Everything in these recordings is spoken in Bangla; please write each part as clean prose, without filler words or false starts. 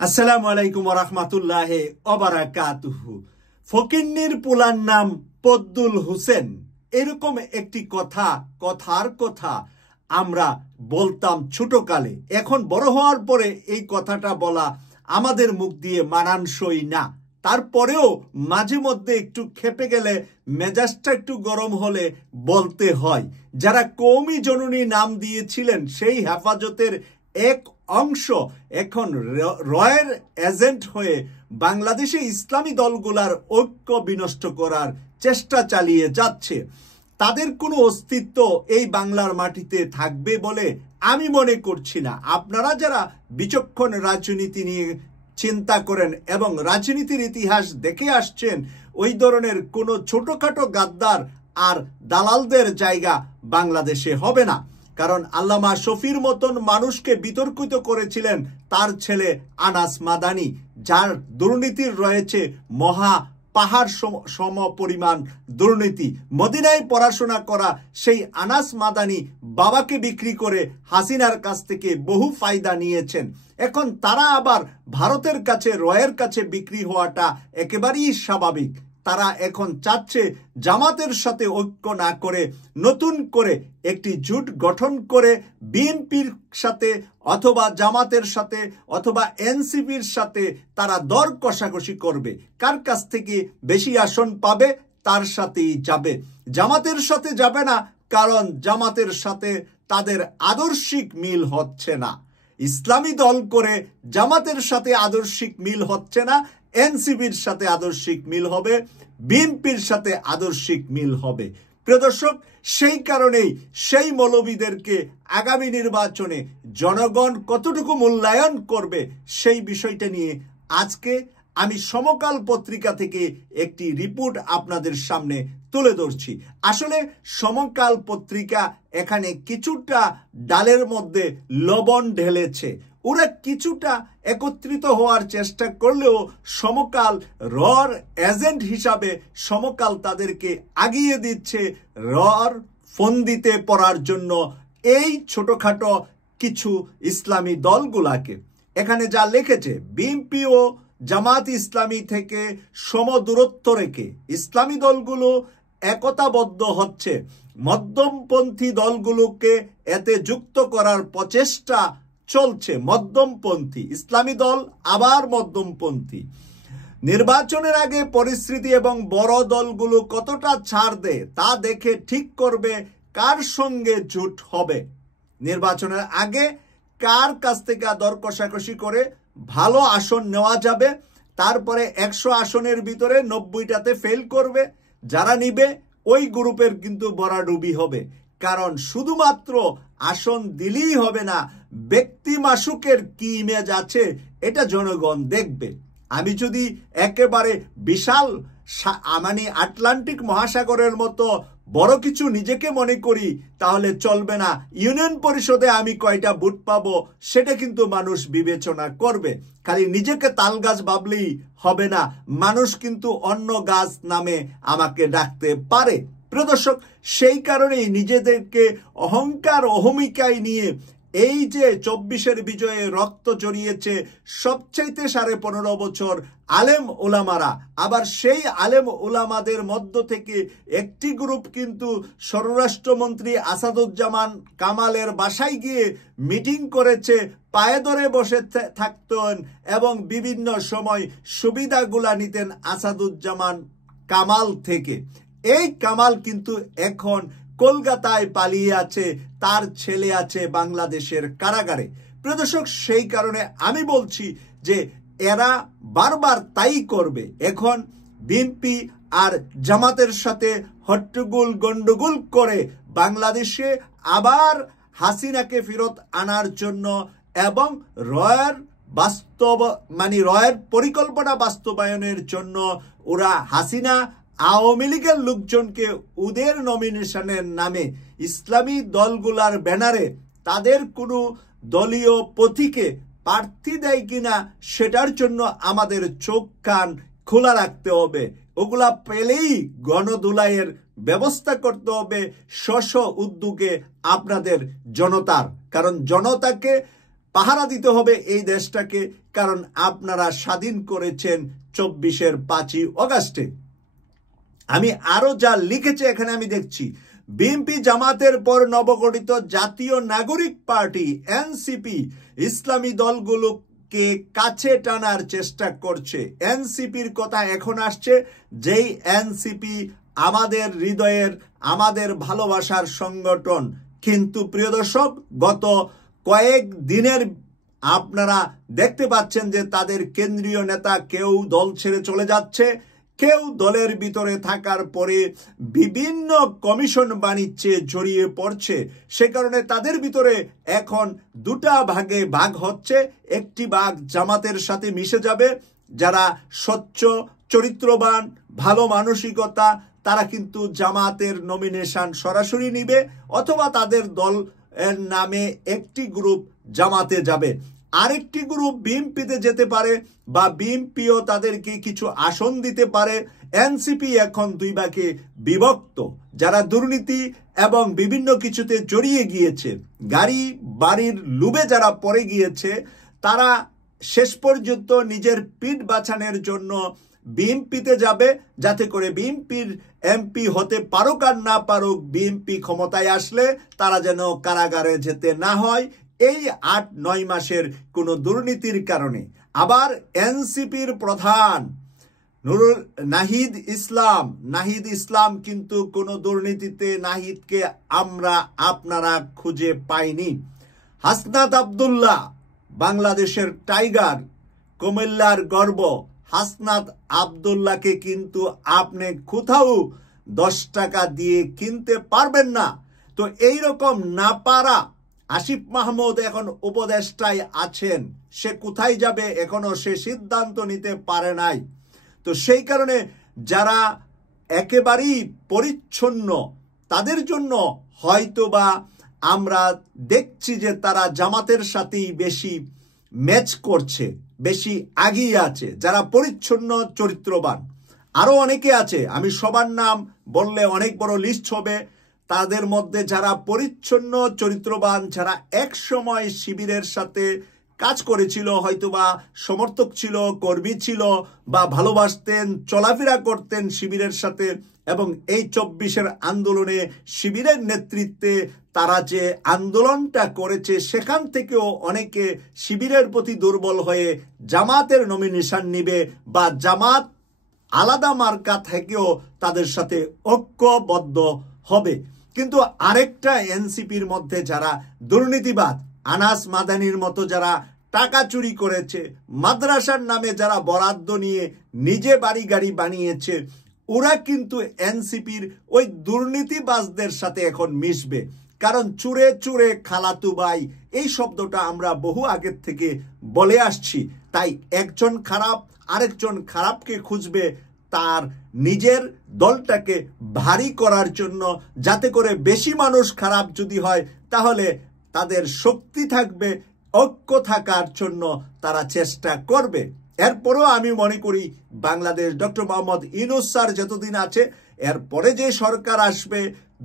আসসালামু আলাইকুম ওয়া রাহমাতুল্লাহি ওয়া বারাকাতুহু। ফকিন্নির পুলার নাম পদ্দুল হোসেন, এরকম একটি কথার কথা আমরা বলতাম ছোটকালে। এখন বড় হওয়ার পরে এই কথাটা বলা আমাদের মুখ দিয়ে মানানসই না। তারপরেও মাঝে মধ্যে একটু খেপে গেলে, মেজাজটা একটু গরম হলে বলতে হয়। যারা কওমি জননী নাম দিয়েছিলেন সেই হেফাজতের এক অংশ এখন রয়ের এজেন্ট হয়ে বাংলাদেশে ইসলামী দলগুলার ঐক্য বিনষ্ট করার চেষ্টা চালিয়ে যাচ্ছে। তাদের কোনো অস্তিত্ব এই বাংলার মাটিতে থাকবে বলে আমি মনে করছি না। আপনারা যারা বিচক্ষণ রাজনীতি নিয়ে চিন্তা করেন এবং রাজনীতির ইতিহাস দেখে আসছেন, ওই ধরনের কোনো ছোটখাটো গাদ্দার আর দালালদের জায়গা বাংলাদেশে হবে না। কারণ আল্লামা শফির মতন মানুষকে বিতর্কিত করেছিলেন তার ছেলে আনাস মাদানি, যার দুর্নীতির রয়েছে মহা পাহাড় সম পরিমাণ দুর্নীতি। মদিনায় পড়াশোনা করা সেই আনাস মাদানি বাবাকে বিক্রি করে হাসিনার কাছ থেকে বহু ফায়দা নিয়েছেন। এখন তারা আবার ভারতের কাছে, রয়ের কাছে বিক্রি হওয়াটা একেবারেই স্বাভাবিক। তারা এখন চাচ্ছে জামাতের সাথে ঐক্য না করে নতুন করে একটি জোট গঠন করে বিএনপির সাথে অথবা জামাতের সাথে অথবা এনসিপির সাথে তারা দর কষাকষি করবে। কার কাছ থেকে বেশি আসন পাবে তার সাথেই যাবে। জামাতের সাথে যাবে না, কারণ জামাতের সাথে তাদের আদর্শিক মিল হচ্ছে না। ইসলামী দল করে জামাতের সাথে আদর্শিক মিল হচ্ছে না, এনসিপির সাথে আদর্শিক মিল হবে, বিএনপির সাথে আদর্শিক মিল হবে। প্রিয় দর্শক, সেই কারণেই সেই মৌলবীদেরকে আগামী নির্বাচনে জনগণ কতটুকু মূল্যায়ন করবে সেই বিষয়টা নিয়ে আজকে আমি সমকাল পত্রিকা থেকে একটি রিপোর্ট আপনাদের সামনে তুলে ধরছি। আসলে সমকাল পত্রিকা এখানে কিছুটা ডালের মধ্যে লবণ ঢেলেছে। ওরা কিছুটা একত্রিত হওয়ার চেষ্টা করলেও সমকাল রর এজেন্ট হিসাবে সমকাল তাদেরকে আগিয়ে দিচ্ছে রর ফন্দিতে পড়ার জন্য এই ছোটখাটো কিছু ইসলামী দলগুলাকে। এখানে যা লিখেছে, বিএনপি ও জামাত ইসলামী থেকে সমদূরত্ব রেখে ইসলামী দলগুলো একতাবদ্ধ হচ্ছে। মধ্যমপন্থী দলগুলোকে এতে যুক্ত করার প্রচেষ্টা চলছে। মধ্যমপন্থী ইসলামী দল আবার মধ্যমপন্থী। নির্বাচনের আগে পরিস্থিতি এবং বড় দলগুলো কতটা ছাড় দেয় তা দেখে ঠিক করবে কার সঙ্গে জোট হবে। নির্বাচনের আগে কার কাছ থেকে দর কষাকষি করে ভালো আসন নেওয়া যাবে, তারপরে 100 আসনের ভিতরে 90টাতে ফেল করবে, যারা নিবে ওই গ্রুপের কিন্তু বরাডুবি হবে। কারণ শুধুমাত্র আসন দিলেই হবে না, ব্যক্তি মাসুকের কি ইমেজ আছে এটা জনগণ দেখবে। আমি যদি একেবারে বিশাল মানে আটলান্টিক মহাসাগরের মতো বড় কিছু নিজেকে মনে করি তাহলে চলবে না। ইউনিয়ন পরিষদে আমি কয়টা ভোট পাবো সেটা কিন্তু মানুষ বিবেচনা করবে। খালি নিজেকে তাল গাছ ভাবলেই হবে না, মানুষ কিন্তু অন্য গাছ নামে আমাকে ডাকতে পারে। প্রিয় দর্শক, সেই কারণেই নিজেদেরকে অহংকার অহমিকায় নিয়ে এই যে 24-এর বিজয়ে রক্ত জড়িয়েছে সবচাইতে 15.5 বছর আলেম ওলামারা, আবার সেই আলেম ওলামাদের মধ্য থেকে একটি গ্রুপ কিন্তু স্বরাষ্ট্রমন্ত্রী আসাদুজ্জামান কামালের বাসায় গিয়ে মিটিং করেছে, পায়ে ধরে বসে থাকতেন এবং বিভিন্ন সময় সুবিধাগুলা নিতেন আসাদুজ্জামান কামাল থেকে। এই কামাল কিন্তু এখন কলকাতায় পালিয়ে আছে, তার ছেলে আছে বাংলাদেশের কারাগারে। প্রিয় দর্শক, সেই কারণে আমি বলছি যে এরা বারবার তাই করবে। এখন বিএনপি আর জামাতের সাথে হট্টগোল গন্ডগোল করে বাংলাদেশে আবার হাসিনাকে ফেরত আনার জন্য এবং রয়ের পরিকল্পনা বাস্তবায়নের জন্য ওরা হাসিনা আওয়ামী লীগের লোকজনকে ওদের নমিনেশনের নামে ইসলামী দলগুলার ব্যানারে তাদের কোনো দলীয় প্রতীকে প্রার্থী দেয় কিনা সেটার জন্য আমাদের চোখ কান খোলা রাখতে হবে। ওগুলা পেলেই গণদুলাইয়ের ব্যবস্থা করতে হবে স্ব উদ্যোগে আপনাদের জনতার। কারণ জনতাকে পাহারা দিতে হবে এই দেশটাকে, কারণ আপনারা স্বাধীন করেছেন 24-এর 5ই অগাস্টে। আমি আরো যা লিখেছে এখানে আমি দেখছি, বিএনপি জামাতের পর নবগঠিত জাতীয় নাগরিক পার্টি এনসিপি ইসলামী দলগুলোকে কাছে টানার চেষ্টা করছে। এনসিপির কথা এখন আসছে, যেই এনসিপি আমাদের হৃদয়ের, আমাদের ভালোবাসার সংগঠন। কিন্তু প্রিয় দর্শক, গত কয়েক দিনের আপনারা দেখতে পাচ্ছেন যে তাদের কেন্দ্রীয় নেতা কেউ দল ছেড়ে চলে যাচ্ছে, কেউ দলের ভিতরে থাকার পরে বিভিন্ন কমিশন বাণিজ্যে জড়িয়ে পড়ছে। সে কারণে তাদের ভিতরে এখন দুটা ভাগে ভাগ হচ্ছে। একটি ভাগ জামাতের সাথে মিশে যাবে, যারা স্বচ্ছ চরিত্রবান, ভালো মানসিকতা, তারা কিন্তু জামাতের নমিনেশন সরাসরি নিবে, অথবা তাদের দল এর নামে একটি গ্রুপ জামাতে যাবে, আরেকটি গ্রুপ বিএনপিতে যেতে পারে, বা বিএনপিও তাদেরকে কিছু আসন দিতে পারে। এনসিপি এখন দুই ভাগে বিভক্ত। যারা দুর্নীতি এবং বিভিন্ন কিছুতে জড়িয়ে গিয়েছে, গাড়ি বাড়ির লোভে যারা পড়ে গিয়েছে, তারা শেষ পর্যন্ত নিজের পিঠ বাঁচানোর জন্য বিএনপিতে যাবে, যাতে করে বিএনপির এমপি হতে পারুক আর না পারুক, বিএনপি ক্ষমতায় আসলে তারা যেন কারাগারে যেতে না হয় এই 8-9 মাসের কোনো দুর্নীতির কারণে। আবার এনসিপির প্রধান নাহিদ ইসলাম কিন্তু কোনো দুর্নীতিতে নাহিদকে আপনারা খুঁজে পাইনি। হাসনাত আব্দুল্লাহ, বাংলাদেশের টাইগার, কুমিল্লার গর্ব, হাসনাত আব্দুল্লাহকে কিন্তু আপনি কোথাও 10 টাকা দিয়ে কিনতে পারবেন না। তো এইরকম না পারা আসিফ মাহমুদ এখন উপদেষ্টায় আছেন, সে কোথায় যাবে এখনো সে সিদ্ধান্ত নিতে পারে নাই। তো সেই কারণে যারা একেবারেই পরিচ্ছন্ন, তাদের জন্য হয়তোবা আমরা দেখছি যে তারা জামাতের সাথেই বেশি ম্যাচ করছে, বেশি আগিয়ে আছে, যারা পরিচ্ছন্ন চরিত্রবান। আরো অনেকে আছে, আমি সবার নাম বললে অনেক বড় লিস্ট হবে। তাদের মধ্যে যারা পরিচ্ছন্ন চরিত্রবান, যারা এক সময় শিবিরের সাথে কাজ করেছিল, হয়তোবা সমর্থক ছিল, কর্মী ছিল, বা ভালোবাসতেন, চলাফেরা করতেন শিবিরের সাথে, এবং এই 24-এর আন্দোলনে শিবিরের নেতৃত্বে তারা যে আন্দোলনটা করেছে, সেখান থেকেও অনেকে শিবিরের প্রতি দুর্বল হয়ে জামাতের নমিনেশন নিবে, বা জামাত আলাদা মার্কা থেকেও তাদের সাথে ঐক্যবদ্ধ হবে। কিন্তু আরেকটা এনসিপির মধ্যে যারা দুর্নীতিবাদ, আনাস মাদানির মতো যারা টাকা চুরি করেছে, মাদ্রাসার নামে যারা বরাদ্দ নিয়ে নিজে বাড়ি গাড়ি বানিয়েছে, ওরা কিন্তু এনসিপির ওই দুর্নীতিবাজদের সাথে এখন মিশবে। কারণ চুরে চুরে খালাতু ভাই, এই শব্দটা আমরা বহু আগের থেকে বলে আসছি। তাই একজন খারাপ আরেকজন খারাপকে খুঁজবে তার নিজের দলটাকে ভারী করার জন্য, যাতে করে বেশি মানুষ খারাপ যদি হয় তাহলে তাদের শক্তি থাকবে, ঐক্য থাকার জন্য তারা চেষ্টা করবে। এরপরও আমি মনে করি বাংলাদেশ ডক্টর মোহাম্মদ ইউনূস স্যার যতদিন আছে, এরপরে যে সরকার আসবে,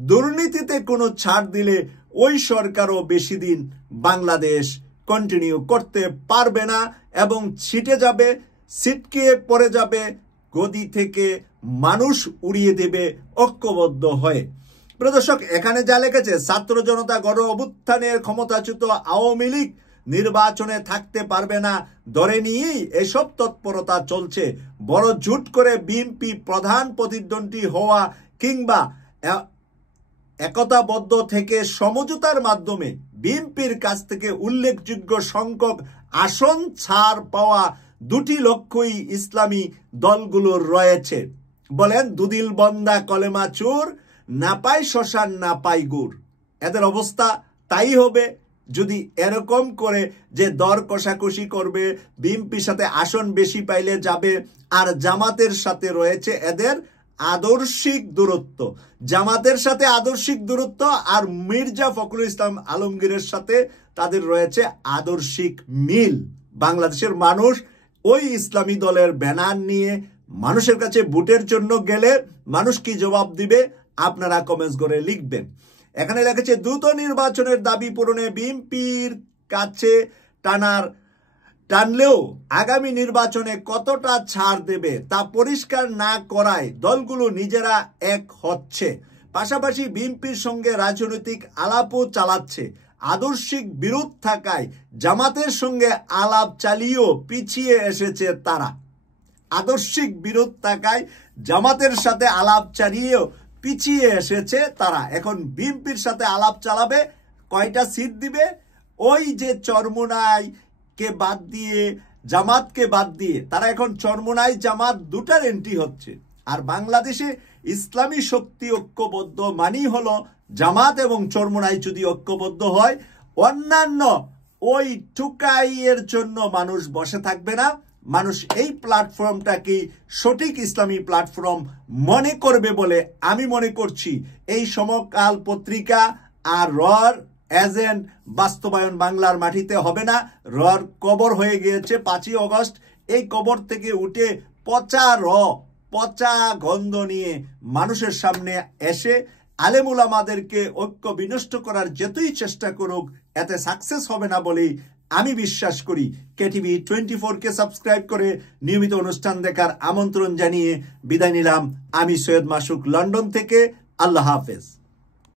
দুর্নীতিতে কোনো ছাড় দিলে ওই সরকারও বেশি দিন বাংলাদেশ কন্টিনিউ করতে পারবে না, এবং ছিটে যাবে, ছিটকে পড়ে যাবে, গদি থেকে মানুষ উড়িয়ে দেবে ঐক্যবদ্ধ হয়ে। প্রিয় দর্শক, এখানে যা লেগেছে, ছাত্র জনতা গণ অভ্যুত্থানের ক্ষমতাচ্যুত আওয়ামী লীগ নির্বাচনে থাকতে পারবে না ধরে নিয়েই এসব তৎপরতা চলছে। বড় জুট করে বিএনপি প্রধান প্রতিদ্বন্দ্বী হওয়া কিংবা একতাবদ্ধ থেকে সমঝোতার মাধ্যমে বিএনপির কাছ থেকে উল্লেখযোগ্য সংখ্যক আসন ছাড় পাওয়া, দুটি লক্ষ্যই ইসলামী দলগুলোর রয়েছে। বলেন, দুদিল বন্দা কলেমা চোর, না পায় শ্মশান না পায় গুড়। এদের অবস্থা তাই হবে যদি এরকম করে যে দর কষাকষি করবে, বিএনপির সাথে আসন বেশি পাইলে যাবে, আর জামাতের সাথে রয়েছে এদের আদর্শিক দূরত্ব, জামাতের সাথে আদর্শিক দূরত্ব, আর মির্জা ফখরুল ইসলাম আলমগীরের সাথে তাদের রয়েছে আদর্শিক মিল। বাংলাদেশের মানুষ ওই ইসলামী দলের ব্যানার নিয়ে মানুষের কাছে ভোটের জন্য গেলে মানুষ কি জবাব দিবে, আপনারা কমেন্টস করে লিখবেন। এখানে লেখেছে, দ্রুত নির্বাচনের দাবি পূরণে বিএনপির কাছে টানলেও আগামী নির্বাচনে কতটা ছাড় দেবে তা পরিষ্কার না করায় দলগুলো নিজেরা এক হচ্ছে। পাশাপাশি বিএনপির সঙ্গে রাজনৈতিক আলাপও চালাচ্ছে। আদর্শিক বিরোধ থাকায় জামাতের সঙ্গে আলাপ চালিয়েও পিছিয়ে এসেছে তারা। আদর্শিক বিরোধ থাকায় জামাতের সাথে আলাপ চালিয়েও পিছিয়ে এসেছে তারা। এখন বিএনপির সাথে আলাপ চালাবে, কয়টা সিট দিবে? ওই যে চরমোনাইকে বাদ দিয়ে, জামাতকে বাদ দিয়ে তারা এখন চরমোনাই জামাত দুটার এন্ট্রি হচ্ছে। আর বাংলাদেশে ইসলামী শক্তি ঐক্যবদ্ধ মানেই হলো জামাত এবং চরমোনাই যদি ঐক্যবদ্ধ হয়, অন্যান্য ওই টুকাইয়ের জন্য মানুষ বসে থাকবে না। মানুষ এই প্ল্যাটফর্মটাকে সঠিক ইসলামী প্ল্যাটফর্ম মনে করবে বলে আমি মনে করছি। এই সমকাল পত্রিকা আর রর এজেন্ট বাস্তবায়ন বাংলার মাটিতে হবে না। রর কবর হয়ে গিয়েছে 5ই অগস্ট। এই কবর থেকে উঠে পচা গন্ধ নিয়ে মানুষের সামনে এসে আলেমুলামাদেরকে ঐক্য বিনষ্ট করার যতই চেষ্টা করুক, এতে সাকসেস হবে না বলেই আমি বিশ্বাস করি। কেটিভি 24-কে সাবস্ক্রাইব করে নিয়মিত অনুষ্ঠান দেখার আমন্ত্রণ জানিয়ে বিদায় নিলাম। আমি সৈয়দ মাসুক, লন্ডন থেকে। আল্লাহ হাফেজ।